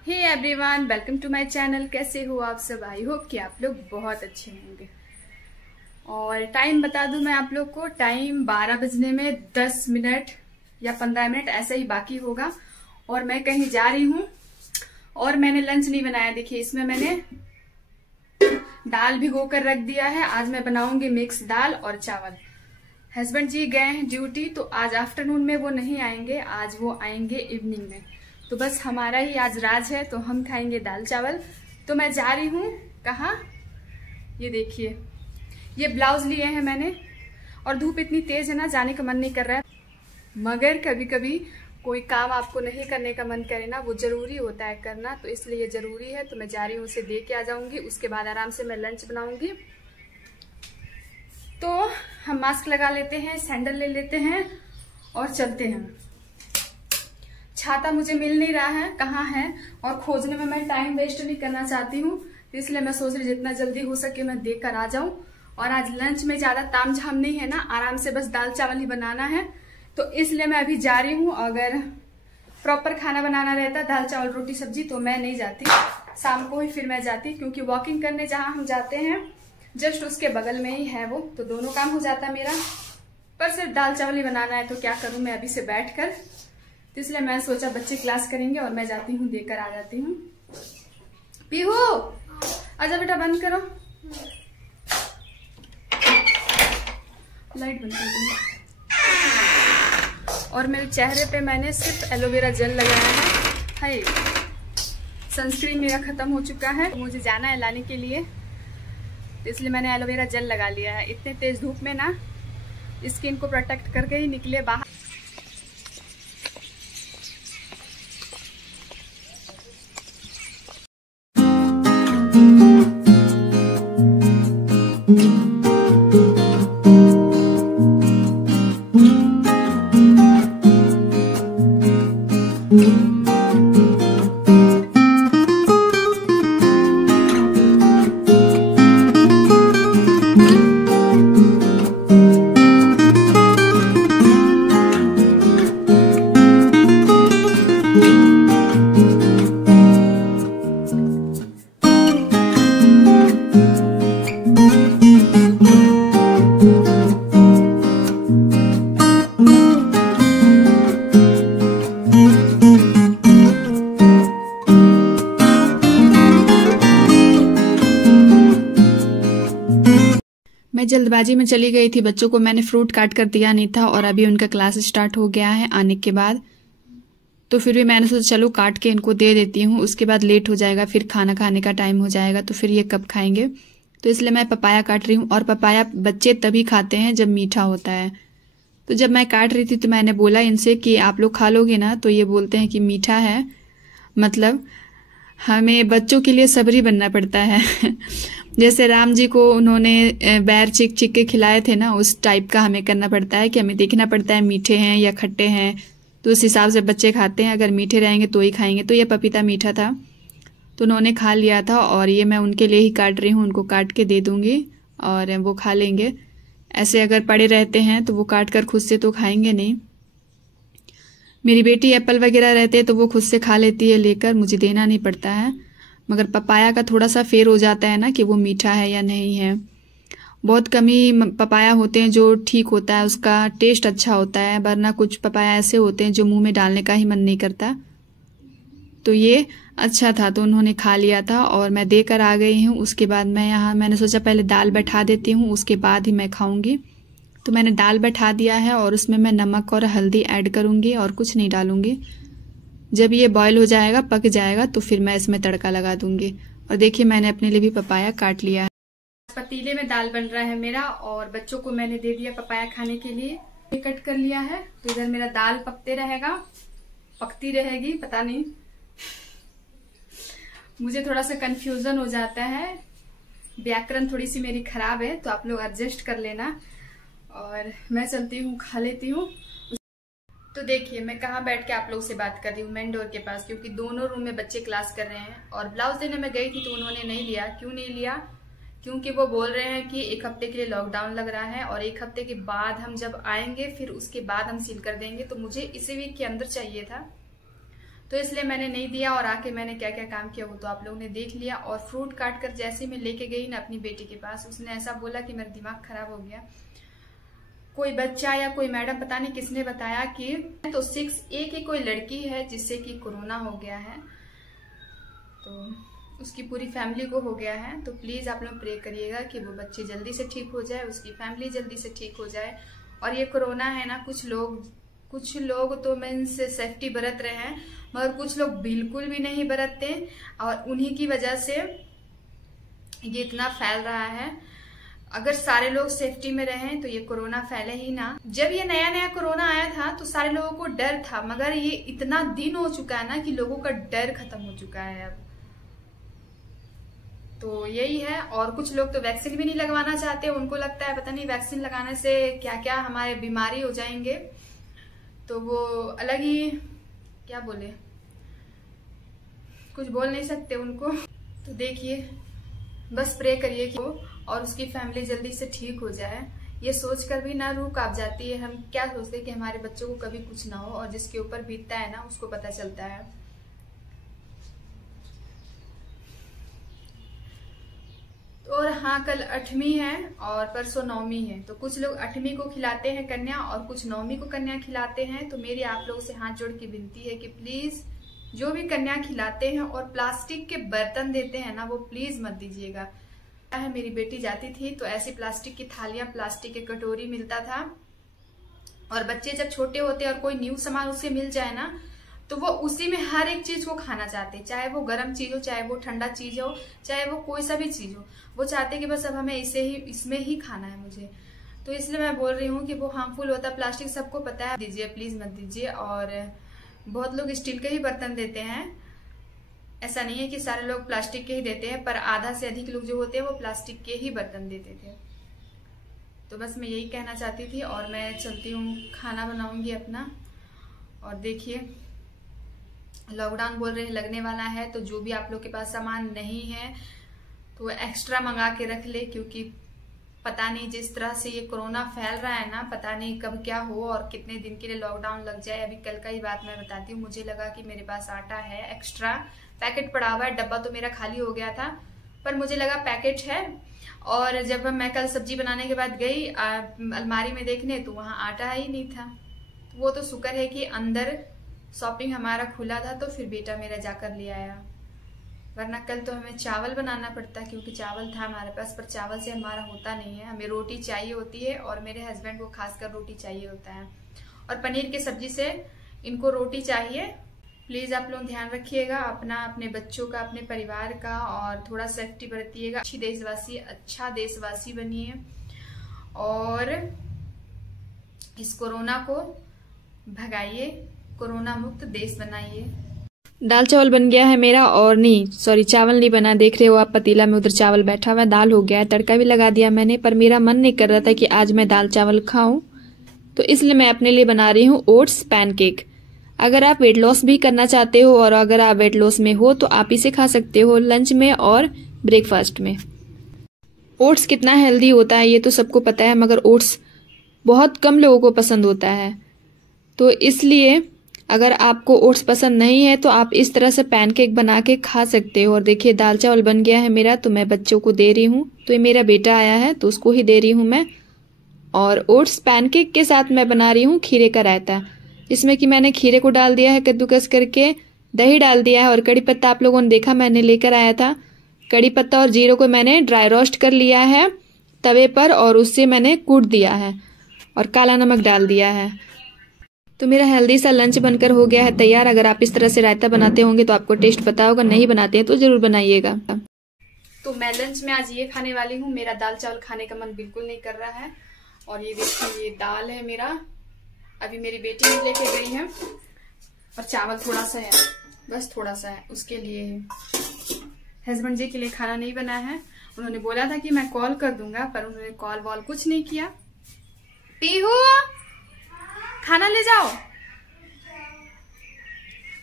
Hey everyone, welcome to my channel. कैसे हो आप सब? आई होप कि आप लोग बहुत अच्छे होंगे। और टाइम बता दूं मैं आप लोग को, टाइम 12 बजने में 10 मिनट या 15 मिनट ऐसा ही बाकी होगा। और मैं कहीं जा रही हूँ और मैंने लंच नहीं बनाया। देखिए, इसमें मैंने दाल भिगो कर रख दिया है। आज मैं बनाऊंगी मिक्स दाल और चावल। हस्बैंड जी गए हैं ड्यूटी, तो आज आफ्टरनून में वो नहीं आएंगे, आज वो आएंगे इवनिंग में। तो बस हमारा ही आज राज है, तो हम खाएंगे दाल चावल। तो मैं जा रही हूँ कहाँ, ये देखिए, ये ब्लाउज लिए हैं मैंने। और धूप इतनी तेज है ना, जाने का मन नहीं कर रहा है। मगर कभी कभी कोई काम आपको नहीं करने का मन करे ना, वो जरूरी होता है करना, तो इसलिए जरूरी है। तो मैं जा रही हूँ, उसे दे के आ जाऊंगी। उसके बाद आराम से मैं लंच बनाऊंगी। तो हम मास्क लगा लेते हैं, सैंडल ले लेते हैं और चलते हैं। छाता मुझे मिल नहीं रहा है, कहाँ है, और खोजने में मैं टाइम वेस्ट नहीं करना चाहती हूँ। इसलिए मैं सोच रही जितना जल्दी हो सके मैं देकर आ जाऊं। और आज लंच में ज्यादा तामझाम नहीं है ना, आराम से बस दाल चावल ही बनाना है। तो इसलिए मैं अभी जा रही हूँ। अगर प्रॉपर खाना बनाना रहता, दाल चावल रोटी सब्जी, तो मैं नहीं जाती, शाम को ही फिर मैं जाती। क्योंकि वॉकिंग करने जहाँ हम जाते हैं जस्ट उसके बगल में ही है वो, तो दोनों काम हो जाता मेरा। पर सिर्फ दाल चावल ही बनाना है, तो क्या करूं मैं अभी से बैठ कर। तो इसलिए मैं सोचा बच्चे क्लास करेंगे और मैं जाती हूँ, देकर आ जाती हूँ। पीहू आजा बेटा, बंद करो, लाइट बंद कर दो। और मेरे चेहरे पे मैंने सिर्फ एलोवेरा जेल लगाया है। हाय, सनस्क्रीन मेरा खत्म हो चुका है, मुझे जाना है लाने के लिए, तो इसलिए मैंने एलोवेरा जेल लगा लिया है। इतने तेज धूप में ना स्किन को प्रोटेक्ट करके ही निकले बाहर। मैं जल्दबाजी में चली गई थी, बच्चों को मैंने फ्रूट काट कर दिया नहीं था और अभी उनका क्लास स्टार्ट हो गया है आने के बाद। तो फिर भी मैंने सोचा चलो काट के इनको दे देती हूँ, उसके बाद लेट हो जाएगा, फिर खाना खाने का टाइम हो जाएगा, तो फिर ये कब खाएंगे। तो इसलिए मैं पपाया काट रही हूँ। और पपाया बच्चे तभी खाते हैं जब मीठा होता है। तो जब मैं काट रही थी तो मैंने बोला इनसे कि आप लोग खा लोगे ना, तो ये बोलते हैं कि मीठा है। मतलब हमें बच्चों के लिए सबरी बनना पड़ता है। जैसे राम जी को उन्होंने बैर चिक चिक के खिलाए थे ना, उस टाइप का हमें करना पड़ता है कि हमें देखना पड़ता है मीठे हैं या खट्टे हैं, तो उस हिसाब से बच्चे खाते हैं। अगर मीठे रहेंगे तो ही खाएंगे। तो ये पपीता मीठा था, तो उन्होंने खा लिया था और ये मैं उनके लिए ही काट रही हूँ। उनको काट के दे दूंगी और वो खा लेंगे। ऐसे अगर पड़े रहते हैं तो वो काट कर खुद से तो खाएंगे नहीं। मेरी बेटी एप्पल वगैरह रहते हैं तो वो खुद से खा लेती है लेकर, मुझे देना नहीं पड़ता है। मगर पपाया का थोड़ा सा फेर हो जाता है ना कि वो मीठा है या नहीं है। बहुत कम ही पपाया होते हैं जो ठीक होता है, उसका टेस्ट अच्छा होता है, वरना कुछ पपाया ऐसे होते हैं जो मुंह में डालने का ही मन नहीं करता। तो ये अच्छा था, तो उन्होंने खा लिया था और मैं देकर आ गई हूँ। उसके बाद मैंने सोचा पहले दाल बैठा देती हूँ, उसके बाद ही मैं खाऊंगी। तो मैंने दाल बैठा दिया है और उसमें मैं नमक और हल्दी ऐड करूंगी और कुछ नहीं डालूंगी। जब ये बॉईल हो जाएगा, पक जाएगा, तो फिर मैं इसमें तड़का लगा दूंगी। और देखिए मैंने अपने लिए भी पपाया काट लिया है। पतीले में दाल बन रहा है मेरा और बच्चों को मैंने दे दिया पपाया खाने के लिए। कट कर लिया है, तो इधर मेरा दाल पकते रहेगा, पकती रहेगी, पता नहीं। मुझे थोड़ा सा कंफ्यूजन हो जाता है, व्याकरण थोड़ी सी मेरी खराब है, तो आप लोग एडजस्ट कर लेना। और मैं चलती हूँ, खा लेती हूँ। तो देखिए मैं कहाँ बैठ के आप लोग से बात कर रही हूँ, मेन डोर के पास, क्योंकि दोनों रूम में बच्चे क्लास कर रहे हैं। और ब्लाउज देने में गई थी तो उन्होंने नहीं लिया। क्यों नहीं लिया? क्योंकि वो बोल रहे हैं कि 1 हफ्ते के लिए लॉकडाउन लग रहा है और 1 हफ्ते के बाद हम जब आएंगे फिर उसके बाद हम सील कर देंगे। तो मुझे इसी वीक के अंदर चाहिए था। तो इसलिए मैंने नहीं दिया। और आके मैंने क्या क्या काम किया वो तो आप लोगों ने देख लिया। और फ्रूट काट कर जैसे मैं लेके गई ना अपनी बेटी के पास, उसने ऐसा बोला कि मेरा दिमाग खराब हो गया। कोई बच्चा या कोई मैडम पता नहीं किसने बताया कि तो 6A की कोई लड़की है जिससे कि कोरोना हो गया है, तो उसकी पूरी फैमिली को हो गया है। तो प्लीज आप लोग प्रे करिएगा कि वो बच्ची जल्दी से ठीक हो जाए, उसकी फैमिली जल्दी से ठीक हो जाए। और ये कोरोना है ना, कुछ लोग तो मीन्स सेफ्टी बरत रहे हैं, मगर कुछ लोग बिल्कुल भी नहीं बरतते, और उन्हीं की वजह से ये इतना फैल रहा है। अगर सारे लोग सेफ्टी में रहें तो ये कोरोना फैले ही ना। जब ये नया नया कोरोना आया था तो सारे लोगों को डर था, मगर ये इतना दिन हो चुका है ना कि लोगों का डर खत्म हो चुका है अब। तो यही है। और कुछ लोग तो वैक्सीन भी नहीं लगवाना चाहते, उनको लगता है पता नहीं वैक्सीन लगाने से क्या क्या हमारे बीमारी हो जाएंगे, तो वो अलग ही क्या बोले, कुछ बोल नहीं सकते उनको। तो देखिए, बस प्रे करिए कि वो और उसकी फैमिली जल्दी से ठीक हो जाए। ये सोचकर भी ना रूह कांप जाती है। हम क्या सोचते हैं कि हमारे बच्चों को कभी कुछ ना हो, और जिसके ऊपर बीतता है ना उसको पता चलता है। और हाँ, कल 8वीं है और परसों 9वीं है। तो कुछ लोग 8वीं को खिलाते हैं कन्या और कुछ 9वीं को कन्या खिलाते हैं। तो मेरी आप लोगों से हाथ जोड़ के विनती है कि प्लीज जो भी कन्या खिलाते हैं और प्लास्टिक के बर्तन देते हैं ना, वो प्लीज मत दीजिएगा। मेरी बेटी जाती थी तो ऐसी प्लास्टिक की थालियां, प्लास्टिक के कटोरी मिलता था, और बच्चे जब छोटे होते हैं और कोई न्यू सामान उसे मिल जाए ना, तो वो उसी में हर एक चीज को खाना चाहते, चाहे वो गर्म चीज हो, चाहे वो ठंडा चीज हो, चाहे वो कोई सा भी चीज हो, वो चाहते कि बस अब हमें इसमें ही खाना है मुझे। तो इसलिए मैं बोल रही हूँ कि वो हार्मफुल होता है प्लास्टिक, सबको पता है, दीजिए प्लीज मत दीजिए। और बहुत लोग स्टील के ही बर्तन देते हैं, ऐसा नहीं है कि सारे लोग प्लास्टिक के ही देते हैं, पर आधा से अधिक लोग जो होते हैं वो प्लास्टिक के ही बर्तन देते थे। तो बस मैं यही कहना चाहती थी, और मैं चलती हूँ, खाना बनाऊंगी अपना। और देखिए, लॉकडाउन बोल रहे हैं लगने वाला है, तो जो भी आप लोग के पास सामान नहीं है तो एक्स्ट्रा मंगा के रख ले, क्योंकि पता नहीं जिस तरह से ये कोरोना फैल रहा है ना, पता नहीं कब क्या हो और कितने दिन के लिए लॉकडाउन लग जाए। अभी कल का ही बात मैं बताती हूँ। मुझे लगा कि मेरे पास आटा है, एक्स्ट्रा पैकेट पड़ा हुआ है, डब्बा तो मेरा खाली हो गया था, पर मुझे लगा पैकेट है। और जब मैं कल सब्जी बनाने के बाद गई अलमारी में देखने, तो वहां आटा ही नहीं था। वो तो शुक्र है कि अंदर शॉपिंग हमारा खुला था, तो फिर बेटा मेरा जाकर ले आया, वरना कल तो हमें चावल बनाना पड़ता, क्योंकि चावल था हमारे पास, पर चावल से हमारा होता नहीं है। हमें रोटी चाहिए होती है, और मेरे हस्बैंड को खासकर रोटी चाहिए होता है, और पनीर की सब्जी से इनको रोटी चाहिए। प्लीज आप लोग ध्यान रखिएगा अपना, अपने बच्चों का, अपने परिवार का, और थोड़ा सेफ्टी बरतिएगा। अच्छी देशवासी, अच्छा देशवासी बनिए, और इस कोरोना को भगाइए, कोरोना मुक्त देश बनाइए। दाल चावल बन गया है मेरा, और नहीं सॉरी चावल नहीं बना, देख रहे हो आप पतीला में उधर चावल बैठा हुआ है, दाल हो गया है, तड़का भी लगा दिया मैंने, पर मेरा मन नहीं कर रहा था कि आज मैं दाल चावल खाऊं, तो इसलिए मैं अपने लिए बना रही हूँ ओट्स पैनकेक। अगर आप वेट लॉस भी करना चाहते हो, और अगर आप वेट लॉस में हो, तो आप इसे खा सकते हो लंच में और ब्रेकफास्ट में। ओट्स कितना हेल्दी होता है ये तो सबको पता है, मगर ओट्स बहुत कम लोगों को पसंद होता है, तो इसलिए अगर आपको ओट्स पसंद नहीं है तो आप इस तरह से पैनकेक बना के खा सकते हो। और देखिए दाल चावल बन गया है मेरा, तो मैं बच्चों को दे रही हूँ, तो ये मेरा बेटा आया है तो उसको ही दे रही हूँ मैं। और ओट्स पैनकेक के साथ मैं बना रही हूँ खीरे का रायता, जिसमें कि मैंने खीरे को डाल दिया है कद्दूकस करके, दही डाल दिया है, और कड़ी पत्ता आप लोगों ने देखा मैंने लेकर आया था। कड़ी पत्ता और जीरो को मैंने ड्राई रोस्ट कर लिया है तवे पर, और उससे मैंने कूट दिया है, और काला नमक डाल दिया है। तो मेरा हेल्दी सा लंच बनकर हो गया है तैयार। अगर आप इस तरह से रायता बनाते होंगे तो आपको टेस्ट पता होगा, नहीं बनाते हैं तो जरूर बनाइएगा। तो मैं लंच में आज ये खाने वाली हूँ, मेरा दाल चावल खाने का मन बिल्कुल नहीं कर रहा है। और ये देखिए, ये दाल है मेरा, अभी मेरी बेटी लेके गई है, और चावल थोड़ा सा है, बस थोड़ा सा है, उसके लिए है। हस्बैंड जी के लिए खाना नहीं बना है, उन्होंने बोला था कि मैं कॉल कर दूंगा, पर उन्होंने कॉल वॉल कुछ नहीं किया। पीहू खाना ले जाओ।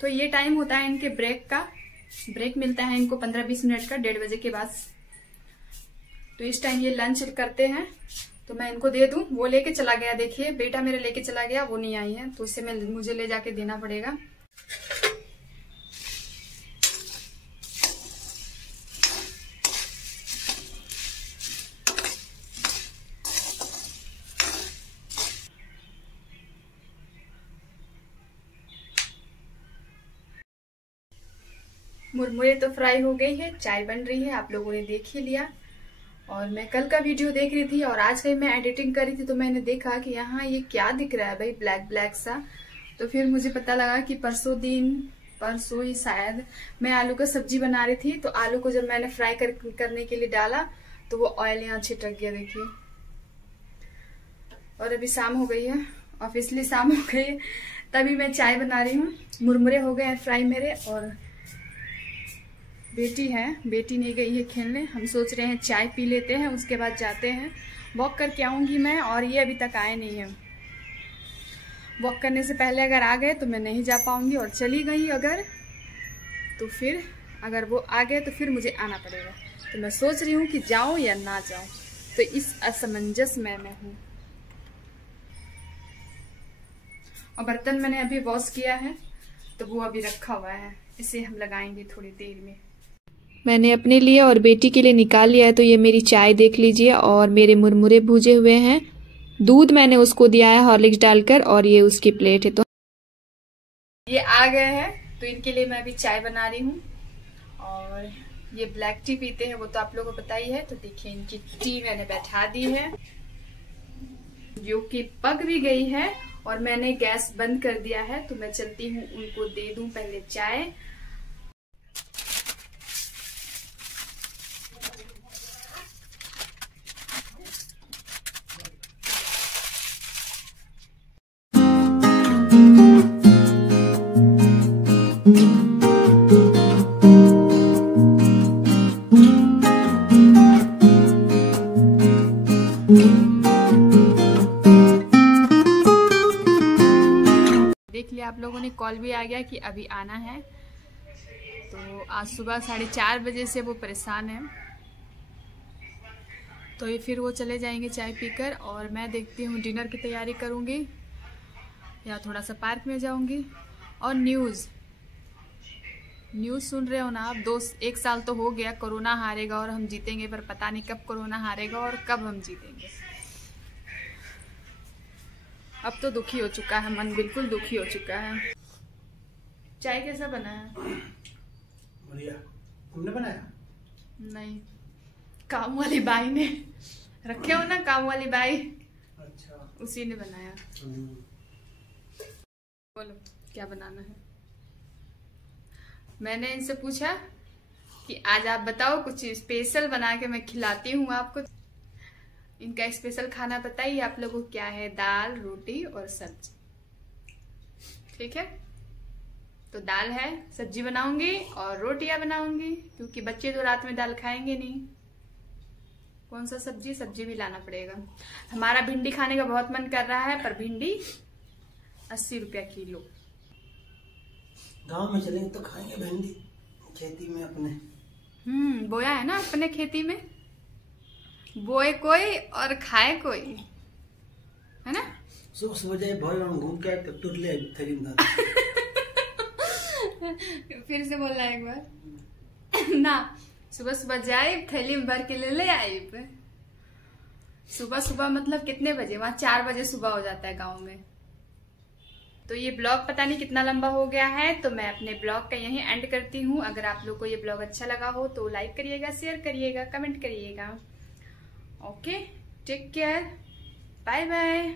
तो ये टाइम होता है इनके ब्रेक का, ब्रेक मिलता है इनको 15-20 मिनट का, 1:30 बजे के बाद। तो इस टाइम ये लंच करते हैं, तो मैं इनको दे दूं। वो लेके चला गया, देखिए बेटा मेरा लेके चला गया, वो नहीं आई है, तो उसे मुझे ले जाके देना पड़ेगा। मुरमुरे तो फ्राई हो गई है, चाय बन रही है, आप लोगों ने देख ही लिया। और मैं कल का वीडियो देख रही थी और आज कल मैं एडिटिंग कर रही थी तो मैंने देखा कि यहाँ ये क्या दिख रहा है भाई, ब्लैक ब्लैक सा। तो फिर मुझे पता लगा कि परसों ही शायद मैं आलू का सब्जी बना रही थी। तो आलू को जब मैंने फ्राई करने के लिए डाला तो वो ऑयल यहाँ छिटक गया, देखिए। और अभी शाम हो गई है, ऑफिशियली शाम हो गई है, तभी मैं चाय बना रही हूँ। मुरमुरे हो गए हैं फ्राई मेरे, और बेटी नहीं गई है खेलने। हम सोच रहे हैं चाय पी लेते हैं, उसके बाद जाते हैं। वॉक करके आऊंगी मैं, और ये अभी तक आए नहीं है। वॉक करने से पहले अगर आ गए तो मैं नहीं जा पाऊंगी, और चली गई अगर तो फिर अगर वो आ गए तो फिर मुझे आना पड़ेगा। तो मैं सोच रही हूँ कि जाऊं या ना जाऊं, तो इस असमंजस में मैं हूँ। और बर्तन मैंने अभी वॉश किया है तो वो अभी रखा हुआ है, इसे हम लगाएंगे थोड़ी देर में। मैंने अपने लिए और बेटी के लिए निकाल लिया है। तो ये मेरी चाय देख लीजिए, और मेरे मुरमुरे भूजे हुए हैं। दूध मैंने उसको दिया है हॉर्लिक्स डालकर, और ये उसकी प्लेट है। तो ये आ गए हैं तो इनके लिए मैं अभी चाय बना रही हूँ। और ये ब्लैक टी पीते हैं, वो तो आप लोगों को पता ही है। तो देखिए इनकी टी मैंने बैठा दी है, जो कि पक भी गई है, और मैंने गैस बंद कर दिया है। तो मैं चलती हूँ उनको दे दूं पहले चाय। देख लिया आप लोगों ने, कॉल भी आ गया कि अभी आना है। तो आज सुबह 4:30 बजे से वो परेशान है। तो ये फिर वो चले जाएंगे चाय पीकर, और मैं देखती हूँ डिनर की तैयारी करूँगी या थोड़ा सा पार्क में जाऊँगी। और न्यूज़ सुन रहे हो ना आप, 1 साल तो हो गया, कोरोना हारेगा और हम जीतेंगे, पर पता नहीं कब कोरोना हारेगा और कब हम जीतेंगे। अब तो दुखी हो चुका है मन, बिल्कुल दुखी हो चुका है। चाय कैसा बना है? बढ़िया। तुमने बनाया? नहीं, काम वाली बाई ने रखे हो ना, काम वाली बाई। अच्छा, उसी ने बनाया। बोलो क्या बनाना है? मैंने इनसे पूछा कि आज आप बताओ, कुछ स्पेशल बना के मैं खिलाती हूँ आपको। इनका स्पेशल खाना बताइए आप लोगों को क्या है? दाल, रोटी और सब्जी। ठीक है, तो दाल है, सब्जी बनाऊंगी और रोटियां बनाऊंगी, क्योंकि बच्चे तो रात में दाल खाएंगे नहीं। कौन सा सब्जी भी लाना पड़ेगा। हमारा भिंडी खाने का बहुत मन कर रहा है, पर भिंडी 80 रुपया किलो। गांव में चलेंगे तो खाएंगे भिंडी, खेती में अपने। बोया है ना अपने खेती में, बोए कोई और खाए कोई, है ना। सुबह सुबह जाए भोर घूम के तब तुर ले थरी में। फिर से बोलना एक बार ना। सुबह सुबह जाए थैली में भर के ले आए। सुबह मतलब कितने बजे? वहां 4 बजे सुबह हो जाता है गांव में। तो ये ब्लॉग पता नहीं कितना लंबा हो गया है, तो मैं अपने ब्लॉग का यहीं एंड करती हूँ। अगर आप लोग को ये ब्लॉग अच्छा लगा हो तो लाइक करिएगा, शेयर करिएगा, कमेंट करिएगा। Okay, take care, bye bye.